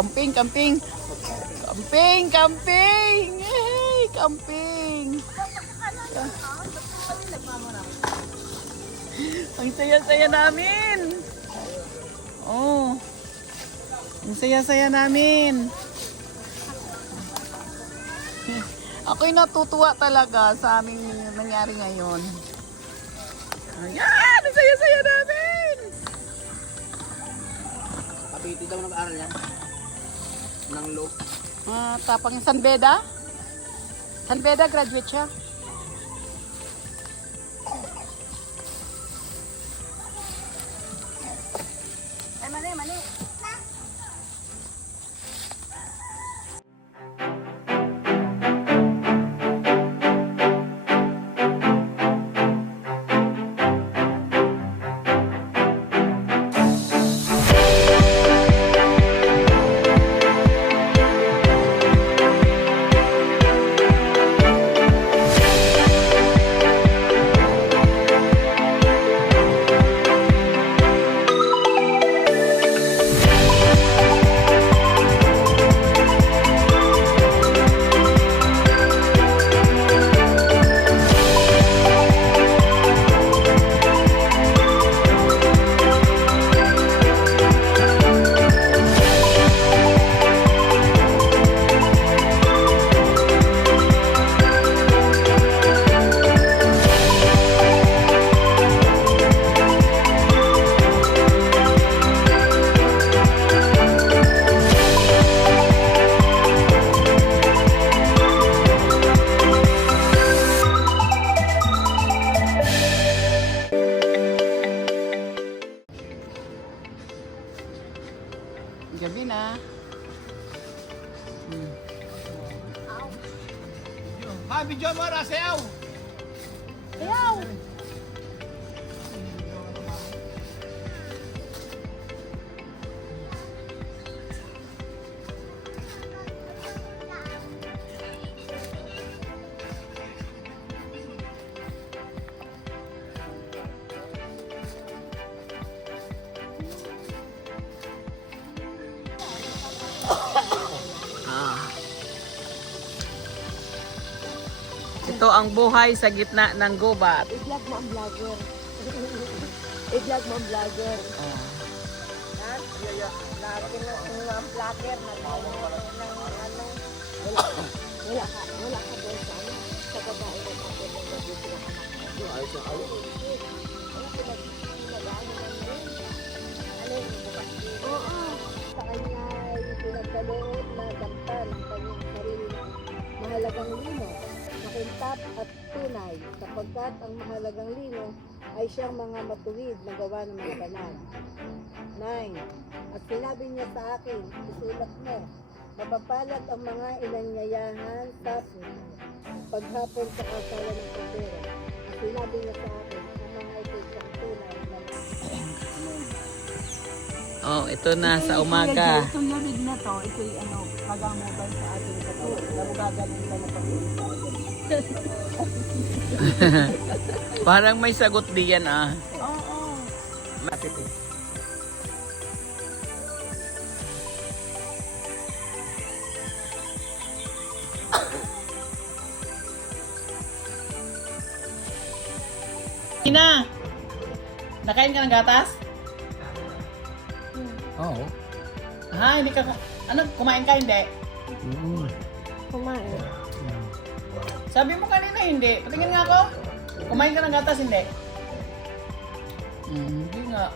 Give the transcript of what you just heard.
camping, camping. Camping, camping. Yay, camping. Ang saya-saya namin. Oh. Ang saya-saya namin. Ako'y natutuwa talaga sa aming nangyari ngayon. Ayan! Ang saya-saya namin! Kapiti daw nag-aaral yan. Nang low. Tapang yung San Beda? San Beda, graduate siya. Ay, mali, mali. Gabi na. Ha, video mo, Rasayaw! Ayaw! Ito ang buhay sa gitna ng gubat. I-vlog mo ang vlogger. I-vlog mo ang vlogger. Ha? Nakin ang vlogger na wala ka doon sa ano. Sa babae na ako ng gabi sila anak mo. Ayos na kayo. Ano yung bukas dito? Oo. Sa kanya ay pinagkaloob na dampa ng kanyang sarili ng mahalagang lino, makintab at tunay, sapagkat ang mahalagang lino ay siyang mga matuwid na gawa ng mga banal. 9. At sinabi niya sa akin, isulat mo, mapapalad ang mga inanyayahan sa paghapon sa kasalan ng kondero. At sinabi niya sa akin, ang mga ito siyang tunay na Oh, ito na sa umaga. Itong lurid na to, ito'y pag-mobile sa atin sa to. Gagaling ka na pag-uwi sa atin. Parang may sagot diyan ah. Oo. Bakit eh? Ina! Nakain ka ng gatas? Oo. Ha, hindi ka... Ano, kumain ka hindi? Kumain. Sabi mo kanina hindi. Patingin nga ako. Kumain ka ng gatas hindi? Hindi nga.